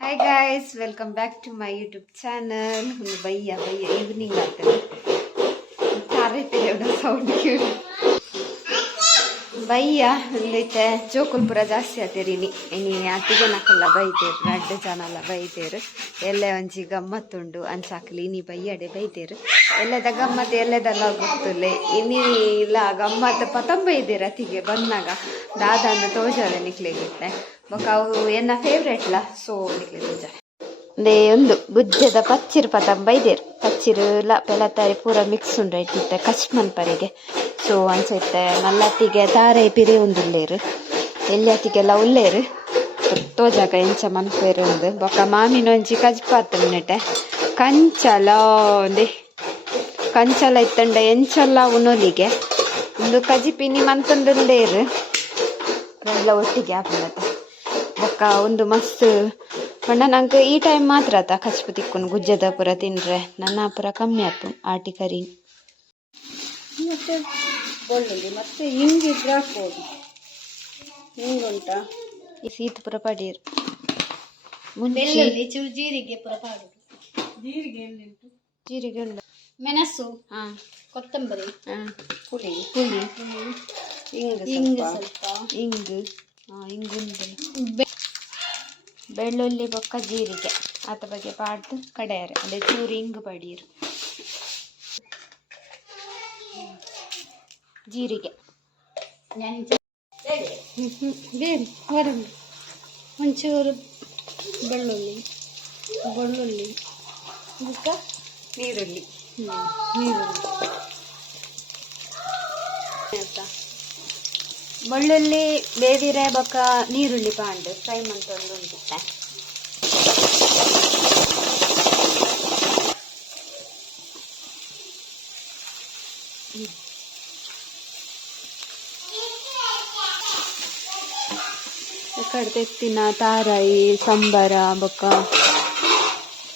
Hi guys, welcome back to my YouTube channel. भैया evening आते हैं सारे तेरे साउंड क्यों भैया लेते ಜೋಕುಲ್ಪುರ ಜಾಸ್ತಿ ಆತೇರಿನಿ ಇನಿ ಅತ್ತಿಗೆ ನಕಲ್ಲ ಬೈತೇರು ರಡ್ಡು ಜನಲ್ಲ ಬೈತೇರು ಎಲ್ಲೆ ಒಂಜಿ ಗಮ್ಮತ್ತುಂಡು ಅಂಚಾಕ್ಲಿ ಇನಿ ಬೈಯಡೆ ಬೈತೇರು ಎಲ್ಲದ ಗಮ್ಮತ್ತು ಎಲ್ಲದಲ್ಲ ಗೊತ್ತುಲ್ಲೆ ಇನಿ ಇಲ್ಲ ಗಮ್ಮತ್ತು ಪತಂ ಬೈದೇರು ಅತ್ತಿಗೆ ಬಂದಾಗ ದಾದಂದು ತೋಜಾಲೆ ನಿಕ್ಲೆಗಿತ್ತೆ ಬೊಕ ಅವು ಎನ್ನ ಫೇವ್ರೇಟ್ಲ ಸೊ ನಿಕ್ಲೆ ತೋಜ ದೇ ಒಂದು ಗುಜ್ಜದ ಪಚ್ಚಿರು ಪತಂ ಬೈದೇರು ಪಚ್ಚಿರು ಲ ಪೆಲತಾರಿ ಪೂರ ಮಿಕ್ಸ್ ಉಂಡು ಇಟ್ಟಿತ್ತೆ ಕಚ್ಮನ್ ಪರಿಗೆ ಸೊ ಅನ್ಸೈತೆ ನಲ್ಲತ್ತಿಗೆ ತಾರೆ ಪಿರಿ ಒಂದುಲ್ಲೇರು ಎಲ್ಲಿಯತ್ತಿಗೆಲ್ಲ ಉಲ್ಲೇರು ತೋಜಾಗ ಎಂಚ ಮನ್ಪೇರು ಒಂದು ಬೊಕ ಮಾಮಿನೊಂಜಿ ಕಜ್ಪಾತ ನೆಟೆ ಕಂಚಲ ಒಂದೇ ಕಂಚಲ ಇತ್ತಂಡ ಎಂಚಲ್ಲ ಉನೋಲಿಗೆ ಒಂದು ಕಜಿಪಿನಿ ಮಂತೊಂದುಲ್ಲೇರು ಎಲ್ಲ ಒಟ್ಟಿಗೆ ಹಾಪುಂಡತೆ ಬೊಕ್ಕ ಒಂದು ಮಸ್ತ್ ಪಂಡ ನಂಗೆ ಈ ಟೈಮ್ ಮಾತ್ರ ಆತ ಕಚ್ಪು ತಿಕ್ಕೊಂಡು ಗುಜ್ಜದ ಪುರ ತಿನ್ರೆ ನನ್ನ ಪುರ ಕಮ್ಮಿ ಆಪು ಆಟಿ ಕರಿ ಮತ್ತೆ ಬೆಳ್ಳುಳ್ಳಿ ಮತ್ತೆ ಹಿಂಗಿದ್ರೆ ಹಾಕ್ಬೋದು. ಹಿಂಗುಂಟಾ ಈ ಸೀತ ಪುರ ಪಡೀರು ಬೆಳ್ಳುಳ್ಳಿ ಜೀರಿಗೆ ಪುರ ಪಾಡುದು. ಜೀರಿಗೆ ಎಲ್ಲಿಂಟು? ಜೀರಿಗೆ ಉಂಡು, ಮೆಣಸು, ಕೊತ್ತಂಬರಿ, ಪುಳಿ ಪುಳಿ ಹಿಂಗು ಸ್ವಲ್ಪ ಹಿಂಗು ಹಿಂಗುಂಡು ಬೆಳ್ಳುಳ್ಳಿ ಬೊಕ್ಕ ಜೀರಿಗೆ ಆತ ಬಗ್ಗೆ ಪಾಡ್ದು ಕಡೆಯರೆ ಅದೇ ಚೂರು ಹಿಂಗು ಪಡೀರು ಜೀರಿಗೆ ಬೇರೆ ಹೊರಗೆ ಒಂಚೂರು ಬೆಳ್ಳುಳ್ಳಿ ಅದಕ್ಕೆ ನೀರುಳ್ಳಿ ನೀರುಳ್ಳಿ ಆಯ್ತಾ ಬೆಳ್ಳುಳ್ಳಿ ಬೇದಿರೆ ಬೊಕ್ಕ ನೀರುಳ್ಳಿ ಪಾಂಡು ಫ್ರೈ ಮಂತೊಂದು ಉಂಟೆ ಕಡೆ ತೆತ್ತಿನ ತಾರಾಯಿ ಸಂಬಾರ ಬೊಕ್ಕ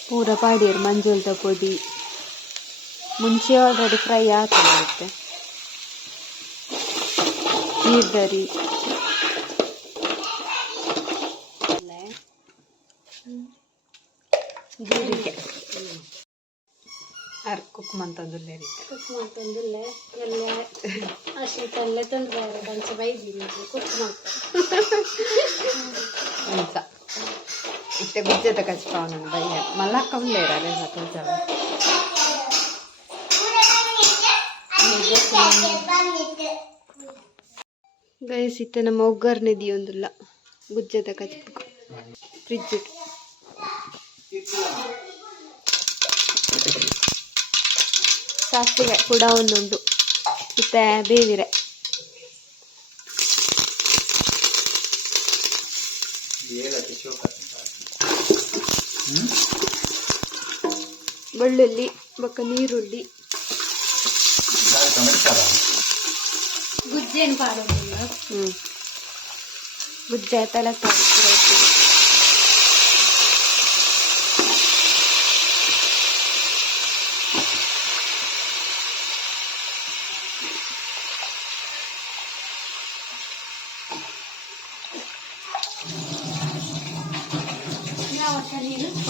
ಪೂರ ಪಾಡೀರು ಮಂಜುಳದ ಪೊಡಿ ಮುಂಚೆ ಆಲ್ರೆಡಿ ಫ್ರೈ ಆಗ್ತದೆ ನೀರ್ದರಿ ಜೀರಿಗೆ ಕುಕ್ ಮಂತಂದುಲ್ಲೆ ಎಲ್ಲ ಅಷ್ಟೇ ತೊಂದರೆ ಕಂಚ ಬೈದಿನಿ ಕುಕ್ ಅಂತ ಇತ್ತೆ ಗುಜ್ಜದ ಕಚ್ಪಾವ ನನ್ನ ಬೈಯ ಮಲ್ಲಕ್ಕ ಉಳ್ಳೇರ ಗೈಸ್ ಇತ್ತೆ ನಮ್ಮ ಒಗ್ಗರ್ನೆದಿ ಒಂದುಲ್ಲ ಗುಜ್ಜದ ಕಚ್ಪು ಫ್ರಿಜ್ ಸಾಸಿವೆ ಕೂಡ ಒಂದುಂಡು ಇತ್ತೆ ಬೇವಿರೆ ಬೆಳ್ಳುಳ್ಳಿ ಬೊಕ್ಕ ನೀರುಳ್ಳಿ ಗುಜ್ಜೇನು ಪಾಡೋದಿಲ್ಲ. ಗುಜ್ಜ ತಲೆ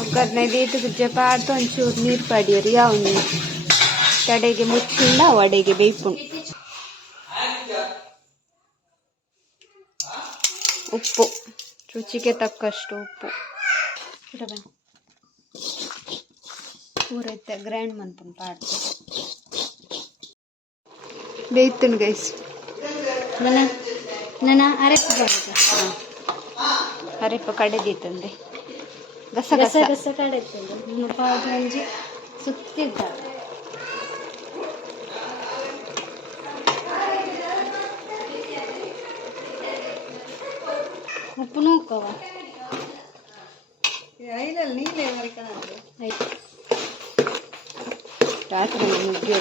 ಒಗ್ಗರ್ನೆ ದೀಟು ಗುಜ್ಜೆ ಪಾಡ್ದು ಒಂಚೂರು ನೀರು ಪಡಿಯರು ಯಾವ ನೀರು ತಡೆಗೆ ಮುಚ್ಚಿಂಡ ವಡೆಗೆ ಬೇಯ್ಪುಂಡು ಉಪ್ಪು ರುಚಿಗೆ ತಕ್ಕಷ್ಟು ಉಪ್ಪು ಪೂರೈತೆ ಗ್ರೈಂಡ್ ಮಂತನ್ ಪಾಡ್ದು ಬೇಯ್ತುಂಡು ಗೈಸ್ ನನ್ನ ಅರೆಪ್ಪ ಅರೆಪ್ಪ ಕಡೆದಿತ್ತಂದೆ ಗಸ ಗಸ ಗಸ ಕಡೆತ್ತಂದು ಪಾಡ್ರಂಜಿ ಸುತ್ತಿದ್ದಾರೆ. ಉಪ್ಪು ನೋಕವ ನೀಲೇ ಆಯ್ತು ರಾತ್ರಿ ಮುಗ್ಗಿ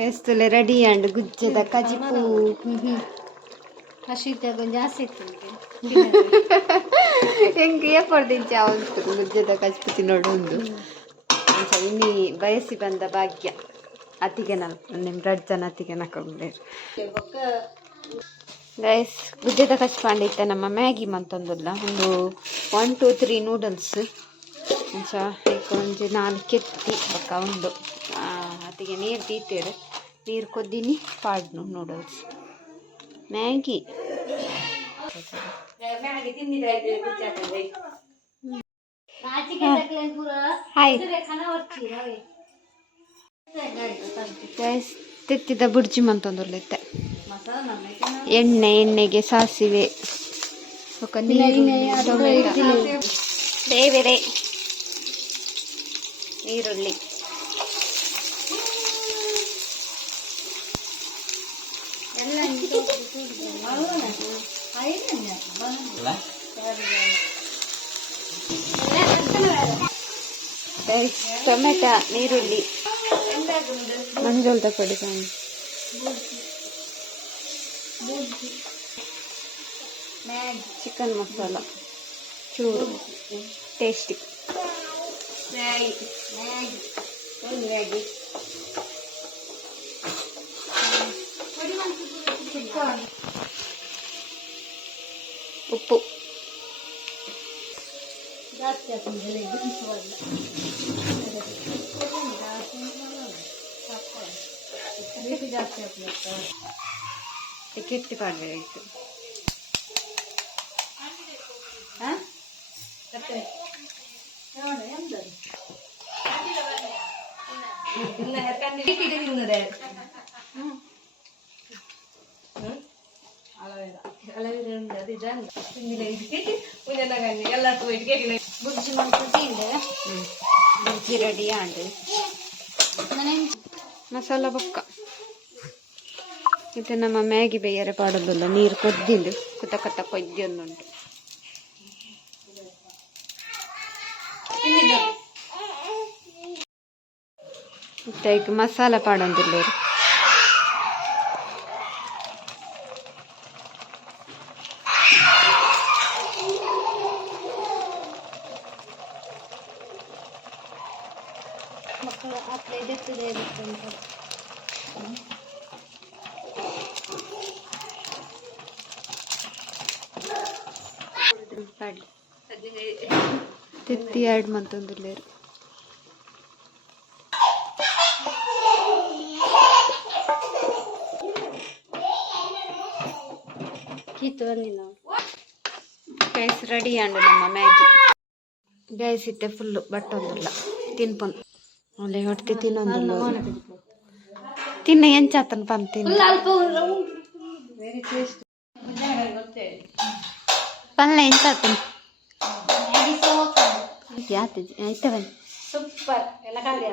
ಬೇಸ್ತಲೆ ರೆಡಿ ಅಂಡ್ ಗುಜ್ಜದ ಕಜಿಪು ಹಸಿತಾಗ ಜಾಸ್ತಿ ಇತ್ತು ಹೆಂಗೆ ಪಡ್ದಿಂಚ ಅವತ್ತು ಗುಜ್ಜದ ಕಜಿಪು ತಿನ್ನೋಡು ಒಂದು ಇನ್ನಿ ಬಯಸಿ ಬಂದ ಭಾಗ್ಯ ಅತಿಗೆ ನಿಮ್ಮ 2 ಜನ ಅತಿಗೆ ನಕೊಂಡೇರು ಗೈಸ್ ಗುಡ್ಡೆದ ಕಚ್ಪಾಂಡೆ ಇತ್ತ ನಮ್ಮ ಮ್ಯಾಗಿ ಮಂತೊಂದುಲ್ಲ ಒಂದು 1 2 3 ನೂಡಲ್ಸ್ ಅಂಚ ಒಂಜಿ 4 ಎತ್ತಿ ಬೊಕ್ಕ ಉಂಡು ಅತಿಗೆ ನೀರು ದೀತೇರು ನೀರು ಕೊದ್ದಿನಿ ಪಾಡ್ನು ನೂಡಲ್ಸ್ ಮ್ಯಾಗಿ ಹಾಯ್ ಗೈಸ್ ತೆತ್ತಿದ ಬುಡ್ಜಿ ಮಂತೊಂದುರ್ಲಿತ್ತೆ ಎಣ್ಣೆಗೆ ಸಾಸಿವೆ ఒక ನೀರು ಟೊಮೆಟೊ ಬೇರೆ ಈರುಳ್ಳಿ ಟೊಮೆಟೊ ನೀರುಳ್ಳಿ ಮಂಜೋಳದ ಪೊಡಿ ಚಿಕನ್ ಮಸಾಲ ಚೂರು ಟೇಸ್ಟಿ ಉಪ್ಪು ಕೆಟ್ಟಿ ಪಾಡ್ಬೇಕಾಯ್ತು ಬುಜ್ಜಿ ರೆಡಿ ಆಂಡು ಮಸಾಲ ಬೊಕ್ಕ ಇದು ನಮ್ಮ ಮ್ಯಾಗಿ ಬೇಯರೆ ಪಾಡೋದಿಲ್ಲ ನೀರು ಕೊದ್ದಿಂದು ಕುತ ಕತ್ತ ಕೊದ್ದಿಯೊಂದುಂಟು ಈಗ ಮಸಾಲ ಪಾಡೊಂದಿಲ್ಲ ತೆತ್ತಿ ಆ್ಯಡ್ ಮಂತೊಂದುಲ್ಲೇರು ಗೈಸ್ ರೆಡಿ ಆಂಡು ನಮ್ಮ ಮ್ಯಾಗಿ ಗೈಸ್ ಇತ್ತೆ ಫುಲ್ಲು ಬಟ್ಟೊಂದುಲ್ಲ ತಿನ್ಪೊಂದು ಒಳ್ಳೆ ಹೊಟ್ಟೆ ತಿನ್ನೊಂದುಲ್ಲ ತಿನ್ನ ಎಂಚಾತನ ಪನ್ ತಿನ್ನ ಪಲ್ಲ ಎಂಚಾತನ ಯಾತ ಆಯ್ತ ಬನ್ನಿ ಸೂಪರ್ ಎಲ್ಲ ಖಾಲಿ